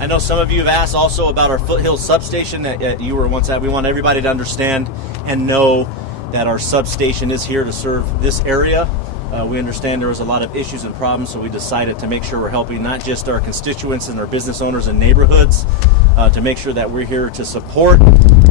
I know some of you have asked also about our Foothills substation that you were once at. We want everybody to understand and know that our substation is here to serve this area. We understand there was a lot of issues and problems, so we decided to make sure we're helping not just our constituents and our business owners and neighborhoods, to make sure that we're here to support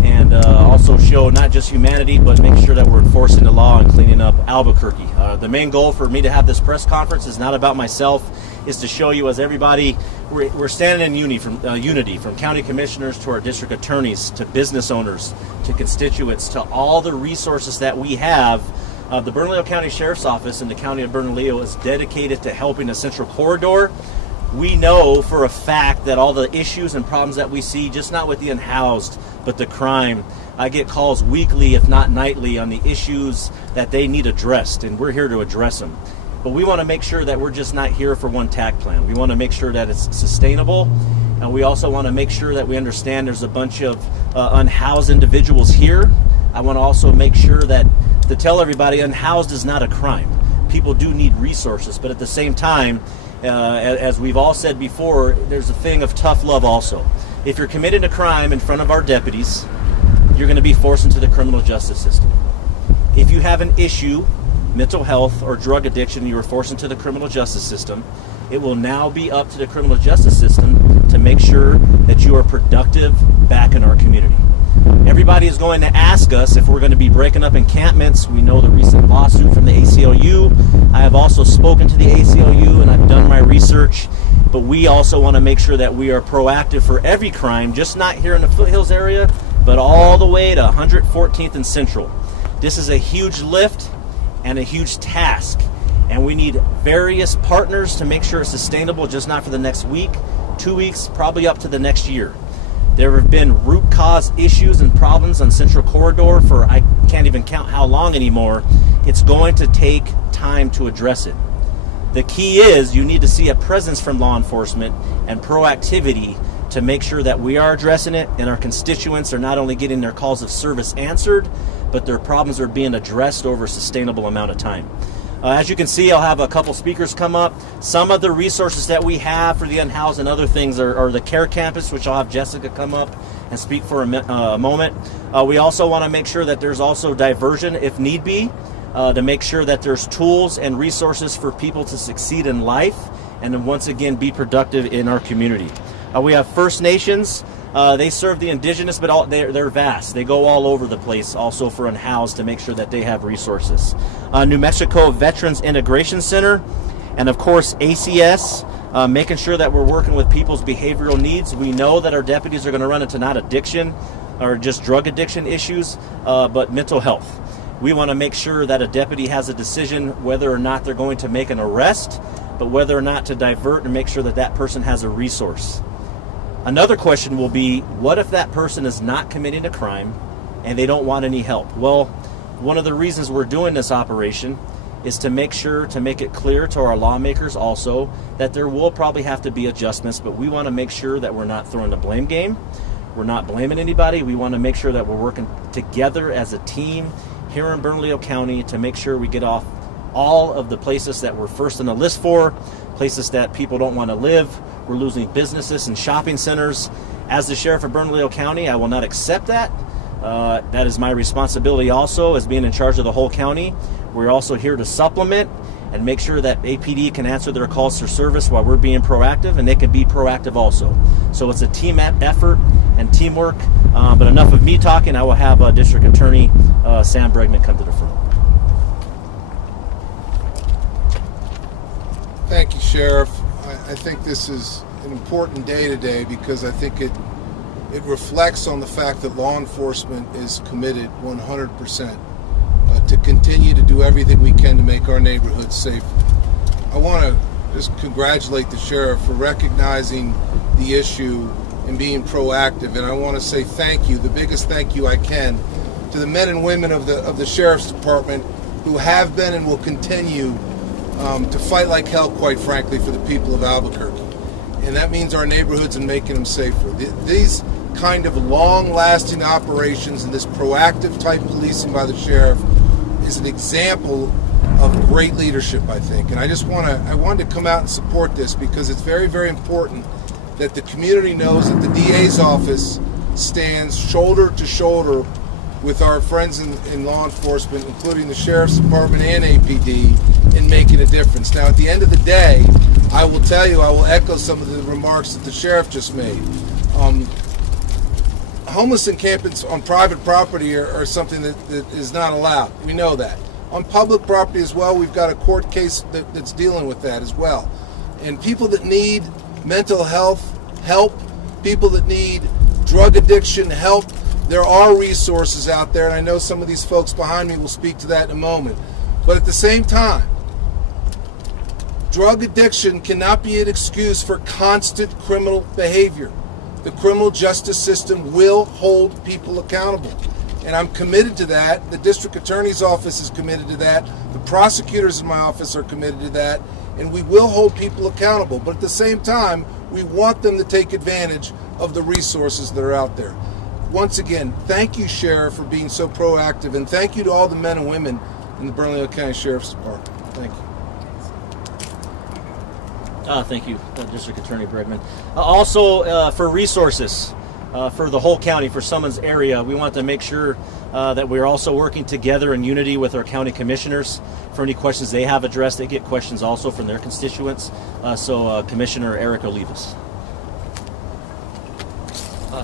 and also show not just humanity, but make sure that we're enforcing the law and cleaning up Albuquerque. The main goal for me to have this press conference is not about myself, is to show you as everybody, we're standing in unity from county commissioners to our district attorneys to business owners to constituents to all the resources that we have. The Bernalillo County Sheriff's Office in the County of Bernalillo is dedicated to helping the Central Corridor. We know for a fact that all the issues and problems that we see, just not with the unhoused, but the crime, I get calls weekly, if not nightly, on the issues that they need addressed, and we're here to address them. But we want to make sure that we're just not here for one TAC plan. We want to make sure that it's sustainable, and we also want to make sure that we understand there's a bunch of unhoused individuals here. I want to also make sure that to tell everybody unhoused is not a crime. People do need resources, but at the same time, as we've all said before, there's a thing of tough love also. If you're committing a crime in front of our deputies, you're going to be forced into the criminal justice system. If you have an issue, mental health or drug addiction, you are forced into the criminal justice system, it will now be up to the criminal justice system to make sure that you are productive back in our community. Everybody is going to ask us if we're going to be breaking up encampments. We know the recent lawsuit from the ACLU. I have also spoken to the ACLU and I've done my research, but we also want to make sure that we are proactive for every crime, just not here in the Foothills area, but all the way to 114th and Central. This is a huge lift and a huge task, and we need various partners to make sure it's sustainable, just not for the next week, 2 weeks, probably up to the next year. There have been root cause issues and problems on Central Corridor for I can't even count how long anymore. It's going to take time to address it. The key is you need to see a presence from law enforcement and proactivity to make sure that we are addressing it and our constituents are not only getting their calls of service answered, but their problems are being addressed over a sustainable amount of time. As you can see, I'll have a couple speakers come up. Some of the resources that we have for the unhoused and other things are the care campus, which I'll have Jessica come up and speak for a moment. We also want to make sure that there's also diversion if need be, to make sure that there's tools and resources for people to succeed in life and then once again be productive in our community. We have First Nations. They serve the indigenous, but they're vast. They go all over the place also for unhoused to make sure that they have resources. New Mexico Veterans Integration Center, and of course ACS, making sure that we're working with people's behavioral needs. We know that our deputies are going to run into not addiction or just drug addiction issues, but mental health. We want to make sure that a deputy has a decision whether or not they're going to make an arrest, but whether or not to divert and make sure that that person has a resource. Another question will be, what if that person is not committing a crime and they don't want any help? Well, one of the reasons we're doing this operation is to make sure to make it clear to our lawmakers also that there will probably have to be adjustments, but we want to make sure that we're not throwing the blame game. We're not blaming anybody. We want to make sure that we're working together as a team here in Bernalillo County to make sure we get off all of the places that we're first on the list for, places that people don't want to live. We're losing businesses and shopping centers. As the sheriff of Bernalillo County, I will not accept that. That is my responsibility also as being in charge of the whole county. We're also here to supplement and make sure that APD can answer their calls for service while we're being proactive, and they can be proactive also. So it's a team effort and teamwork. But enough of me talking. I will have District Attorney Sam Bregman come to the front. Thank you, Sheriff. I think this is an important day today because I think it reflects on the fact that law enforcement is committed 100% to continue to do everything we can to make our neighborhoods safer. I want to just congratulate the Sheriff for recognizing the issue and being proactive, and I want to say thank you, the biggest thank you I can, to the men and women of the Sheriff's Department who have been and will continue to fight like hell, quite frankly, for the people of Albuquerque. And that means our neighborhoods and making them safer. These kind of long-lasting operations and this proactive type policing by the sheriff is an example of great leadership, I think. And I wanted to come out and support this because it's very, very important that the community knows that the DA's office stands shoulder to shoulder with our friends in law enforcement, including the Sheriff's Department and APD, in making a difference. Now, at the end of the day, I will tell you, I will echo some of the remarks that the Sheriff just made. Homeless encampments on private property are something that is not allowed. We know that. On public property as well, we've got a court case that's dealing with that as well. And people that need mental health help, people that need drug addiction help, there are resources out there, and I know some of these folks behind me will speak to that in a moment. But at the same time, drug addiction cannot be an excuse for constant criminal behavior. The criminal justice system will hold people accountable. And I'm committed to that. The district attorney's office is committed to that. The prosecutors in my office are committed to that. And we will hold people accountable. But at the same time, we want them to take advantage of the resources that are out there. Once again, thank you, Sheriff, for being so proactive. And thank you to all the men and women in the Bernalillo County Sheriff's Department. Thank you. Thank you, District Attorney Bregman. Also, for resources for the whole county, for Summons area, we want to make sure that we're also working together in unity with our county commissioners. For any questions they have addressed, they get questions also from their constituents. So Commissioner Eric Olivas.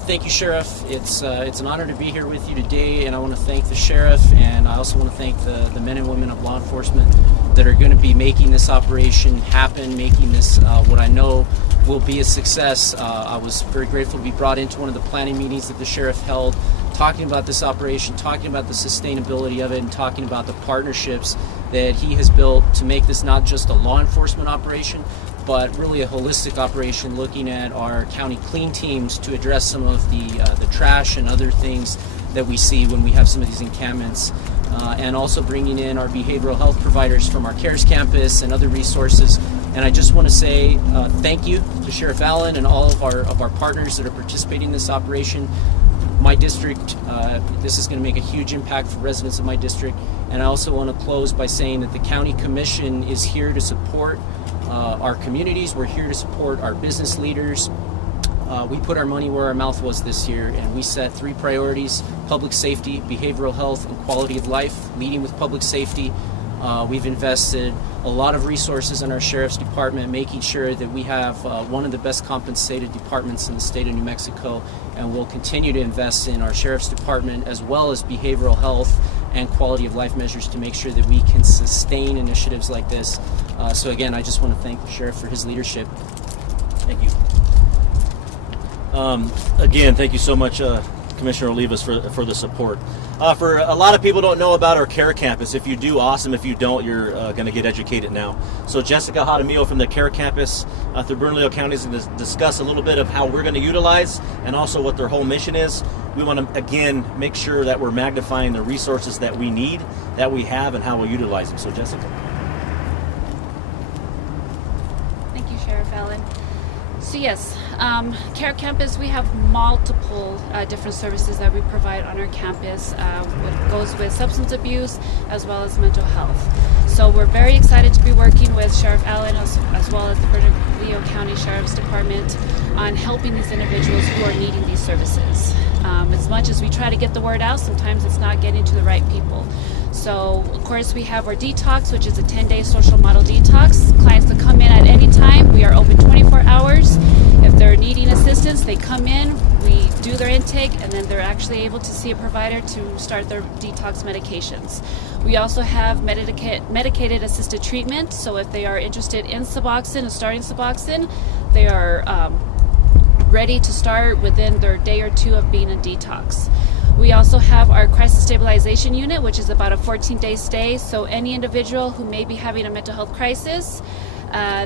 Thank you, Sheriff. It's an honor to be here with you today, and I want to thank the Sheriff, and I also want to thank the men and women of law enforcement that are going to be making this operation happen, making this what I know will be a success. I was very grateful to be brought into one of the planning meetings that the Sheriff held, talking about this operation, talking about the sustainability of it, and talking about the partnerships that he has built to make this not just a law enforcement operation, but really a holistic operation, looking at our county clean teams to address some of the trash and other things that we see when we have some of these encampments, and also bringing in our behavioral health providers from our CARES campus and other resources. And I just want to say thank you to Sheriff Allen and all of our partners that are participating in this operation. My district, this is going to make a huge impact for residents of my district. And I also want to close by saying that the County Commission is here to support our communities. We're here to support our business leaders. We put our money where our mouth was this year, and we set 3 priorities: public safety, behavioral health, and quality of life, leading with public safety. We've invested a lot of resources in our Sheriff's Department, making sure that we have one of the best compensated departments in the state of New Mexico, and we'll continue to invest in our Sheriff's Department as well as behavioral health and quality of life measures to make sure that we can sustain initiatives like this. So again, I just want to thank the Sheriff for his leadership. Thank you. Again, thank you so much, Commissioner Olivas, for the support. For a lot of people don't know about our CARE campus. If you do, awesome. If you don't, you're going to get educated now. So Jessica Jaramillo from the CARE campus through Bernalillo County is going to discuss a little bit of how we're going to utilize and also what their whole mission is. We want to, again, make sure that we're magnifying the resources that we need, that we have, and how we'll utilize them. So Jessica. Thank you, Sheriff Allen. So yes, CARE Campus, we have multiple different services that we provide on our campus. It goes with substance abuse as well as mental health. So we're very excited to be working with Sheriff Allen as well as the Bernalillo County Sheriff's Department on helping these individuals who are needing these services. As much as we try to get the word out, sometimes it's not getting to the right people. So, of course, we have our detox, which is a 10-day social model detox. Clients can come in at any time. We are open 24 hours. If they're needing assistance, they come in, we do their intake, and then they're actually able to see a provider to start their detox medications. We also have medicated assisted treatment. So if they are interested in Suboxone and starting Suboxone, they are ready to start within their day or two of being in detox. We also have our crisis stabilization unit, which is about a 14-day stay. So any individual who may be having a mental health crisis,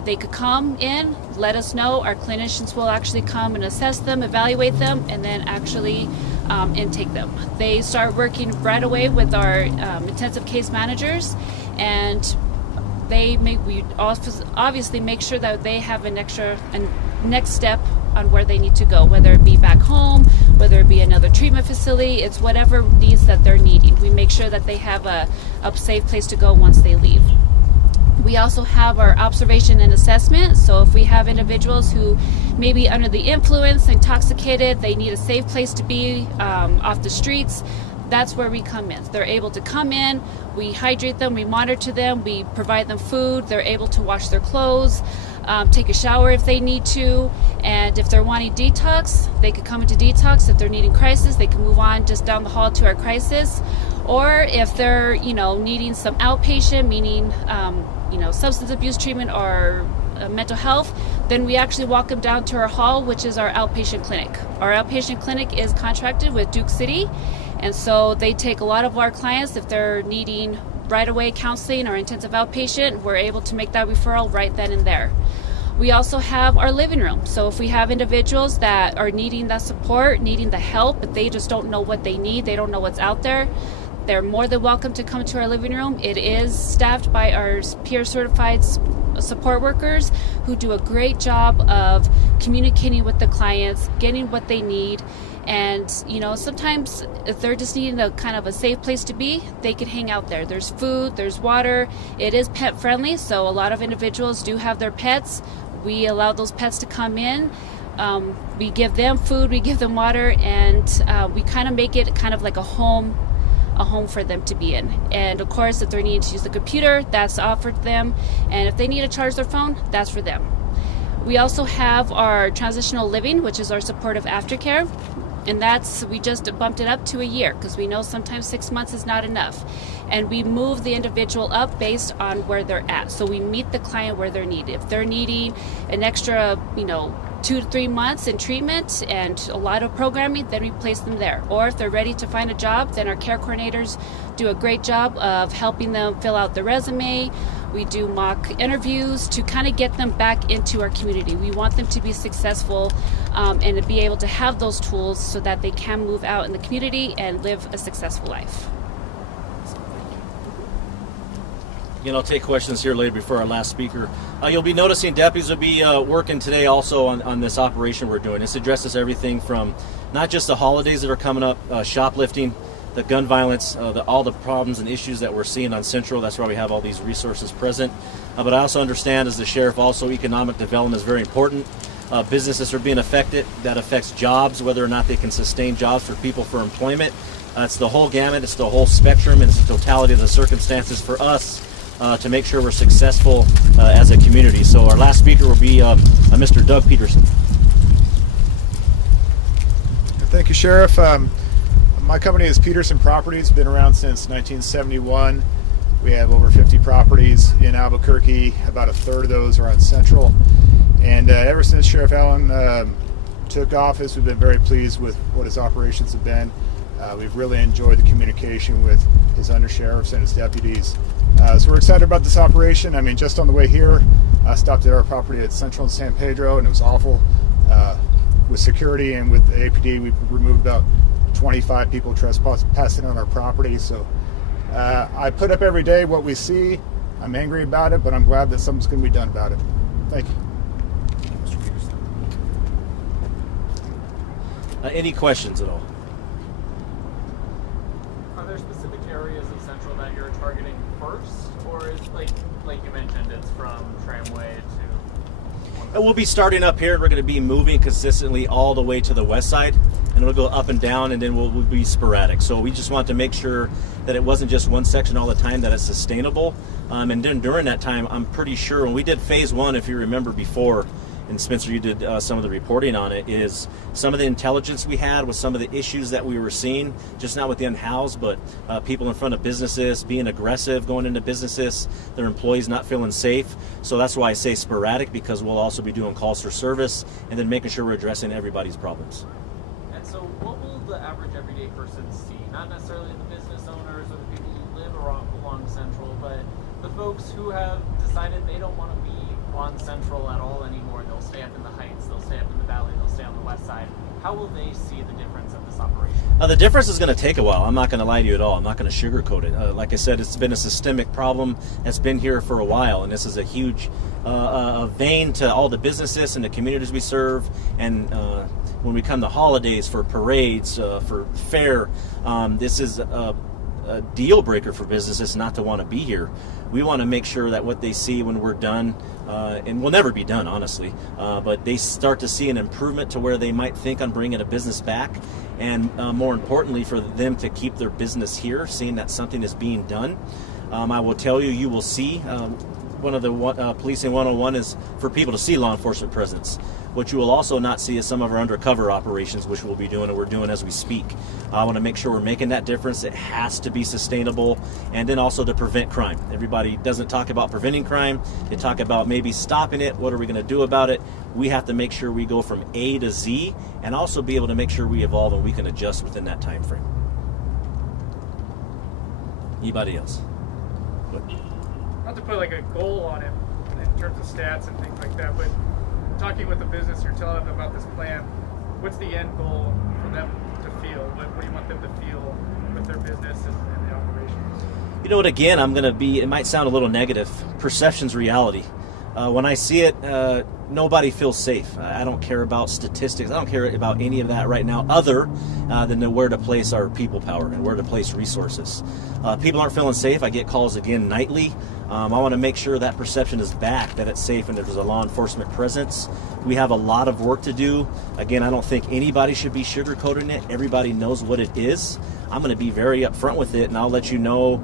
they could come in, let us know. Our clinicians will actually come and assess them, evaluate them, and then actually intake them. They start working right away with our intensive case managers, and we obviously make sure that they have a next step on where they need to go, whether it be back home, whether it be another treatment facility. It's whatever needs that they're needing. We make sure that they have a safe place to go once they leave. We also have our observation and assessment. So if we have individuals who may be under the influence, intoxicated, they need a safe place to be off the streets, that's where we come in. They're able to come in, we hydrate them, we monitor them, we provide them food, they're able to wash their clothes, take a shower if they need to, and if they're wanting detox, they could come into detox. If they're needing crisis, they can move on just down the hall to our crisis. Or if they're, needing some outpatient, meaning, substance abuse treatment or mental health, then we actually walk them down to our hall, which is our outpatient clinic. Our outpatient clinic is contracted with Duke City, and so they take a lot of our clients. If they're needing right-away counseling or intensive outpatient, we're able to make that referral right then and there. We also have our living room. So if we have individuals that are needing that support, needing the help, but they just don't know what they need, they don't know what's out there, they're more than welcome to come to our living room. It is staffed by our peer certified support workers who do a great job of communicating with the clients, getting what they need. And, sometimes if they're just needing a kind of a safe place to be, they can hang out there. There's food, there's water. It is pet friendly, so a lot of individuals do have their pets. We allow those pets to come in. We give them food, we give them water, and we kind of make it kind of like a home for them to be in. And of course, if they're needing to use the computer, that's offered to them. And if they need to charge their phone, that's for them. We also have our transitional living, which is our supportive aftercare. And we just bumped it up to a year because we know sometimes 6 months is not enough. And we move the individual up based on where they're at. So we meet the client where they're needed. If they're needing an extra, 2 to 3 months in treatment and a lot of programming, then we place them there. Or if they're ready to find a job, then our care coordinators do a great job of helping them fill out the resume. We do mock interviews to kind of get them back into our community. We want them to be successful and to be able to have those tools so that they can move out in the community and live a successful life. I'll take questions here later before our last speaker. You'll be noticing deputies will be working today also on this operation we're doing. This addresses everything from not just the holidays that are coming up, shoplifting, the gun violence, all the problems and issues that we're seeing on Central. That's why we have all these resources present. But I also understand, as the sheriff, also economic development is very important. Businesses are being affected. That affects jobs, whether or not they can sustain jobs for people for employment. It's the whole gamut. It's the whole spectrum, and it's the totality of the circumstances for us to make sure we're successful as a community. So our last speaker will be Mr. Doug Peterson. Thank you, Sheriff. My company is Peterson Properties. Been around since 1971. We have over 50 properties in Albuquerque. About a third of those are on Central. And ever since Sheriff Allen took office, we've been very pleased with what his operations have been. We've really enjoyed the communication with his undersheriffs and his deputies. So we're excited about this operation. I mean, just on the way here, I stopped at our property at Central and San Pedro, and it was awful. With security and with the APD, we removed about 25 people trespassing on our property. So I put up every day what we see. I'm angry about it, but I'm glad that something's going to be done about it. Thank you. Mr. Peterson. Any questions at all? Are there specific areas of Central that you're targeting first, or is like you mentioned, it's from Tramway to? We'll be starting up here. We're going to be moving consistently all the way to the west side, and it'll go up and down, and then we'll be sporadic. So we just want to make sure that it wasn't just one section all the time, that it's sustainable. And then during that time, I'm pretty sure when we did phase 1, if you remember before, and Spencer, you did some of the reporting on it, is some of the intelligence we had with some of the issues that we were seeing, just not with the unhoused, but people in front of businesses being aggressive, going into businesses, their employees not feeling safe. So that's why I say sporadic, because we'll also be doing calls for service and then making sure we're addressing everybody's problems. And so what will the average everyday person see? Not necessarily the business owners or the people who live along Central, but the folks who have decided they don't want to be on Central at all anymore. They'll stay up in the Heights, they'll stay up in the Valley, they'll stay on the west side. How will they see the difference of this operation? The difference is going to take a while. I'm not going to lie to you at all. I'm not going to sugarcoat it. Like I said, it's been a systemic problem that's been here for a while, and this is a huge vein to all the businesses and the communities we serve. And when we come to holidays, for parades, for fair, this is a deal breaker for businesses not to want to be here. We want to make sure that what they see when we're done, and we'll never be done, honestly, but they start to see an improvement to where they might think on bringing a business back, and more importantly, for them to keep their business here, seeing that something is being done. I will tell you, you will see one of the policing 101 is for people to see law enforcement presence. What you will also not see is some of our undercover operations, which we'll be doing and we're doing as we speak. I want to make sure we're making that difference. It has to be sustainable, and then also to prevent crime. Everybody doesn't talk about preventing crime. They talk about maybe stopping it. What are we going to do about it? We have to make sure we go from A to Z, and also be able to make sure we evolve and we can adjust within that time frame. Anybody else? What? Not to put like a goal on it in terms of stats and things like that, but talking with the business, you're telling them about this plan. What's the end goal for them to feel? What do you want them to feel with their business and the operations? You know what, again, I'm going to be, it might sound a little negative, perception's reality. When I see it, nobody feels safe. I don't care about statistics. I don't care about any of that right now, other than where to place our people power and where to place resources. People aren't feeling safe. I get calls again nightly. I want to make sure that perception is back, that it's safe and there's a law enforcement presence. We have a lot of work to do. Again, I don't think anybody should be sugarcoating it. Everybody knows what it is. I'm going to be very upfront with it, and I'll let you know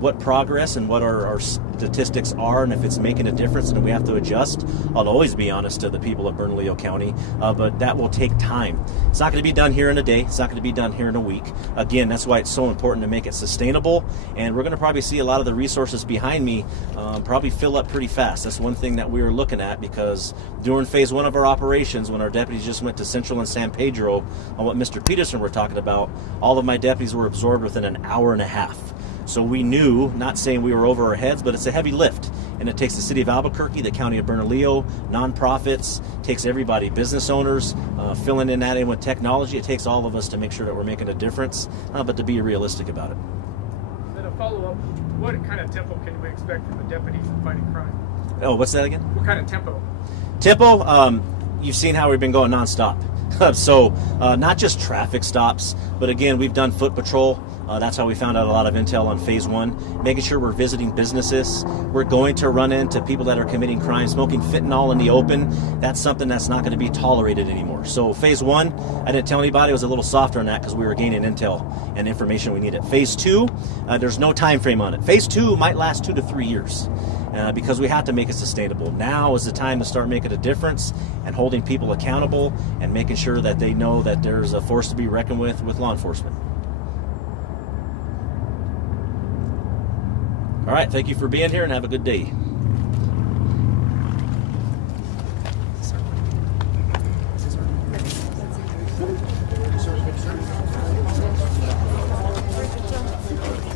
what progress and what our statistics are, and if it's making a difference and we have to adjust. I'll always be honest to the people of Bernalillo County, but that will take time. It's not going to be done here in a day. It's not going to be done here in a week. Again, that's why it's so important to make it sustainable, and we're going to probably see a lot of the resources behind me probably fill up pretty fast. That's one thing that we were looking at, because during phase one of our operations, when our deputies just went to Central and San Pedro on what Mr. Peterson were talking about, all of my deputies were absorbed within an hour and a half. So we knew, not saying we were over our heads, but it's a heavy lift. And it takes the city of Albuquerque, the county of Bernalillo, nonprofits, takes everybody, business owners, filling in that in with technology. It takes all of us to make sure that we're making a difference, but to be realistic about it. Then a follow-up, what kind of tempo can we expect from the deputies in fighting crime? Oh, what's that again? What kind of tempo? Tempo, you've seen how we've been going nonstop. So not just traffic stops, but again, we've done foot patrol. That's how we found out a lot of intel on phase one, making sure we're visiting businesses. We're going to run into people that are committing crime, smoking fentanyl in the open. That's something that's not going to be tolerated anymore. So phase one, I didn't tell anybody. It was a little softer on that because we were gaining intel and information we needed. Phase two, there's no time frame on it. Phase two might last 2 to 3 years. Because we have to make it sustainable. Now is the time to start making a difference and holding people accountable and making sure that they know that there's a force to be reckoned with law enforcement. All right, thank you for being here and have a good day.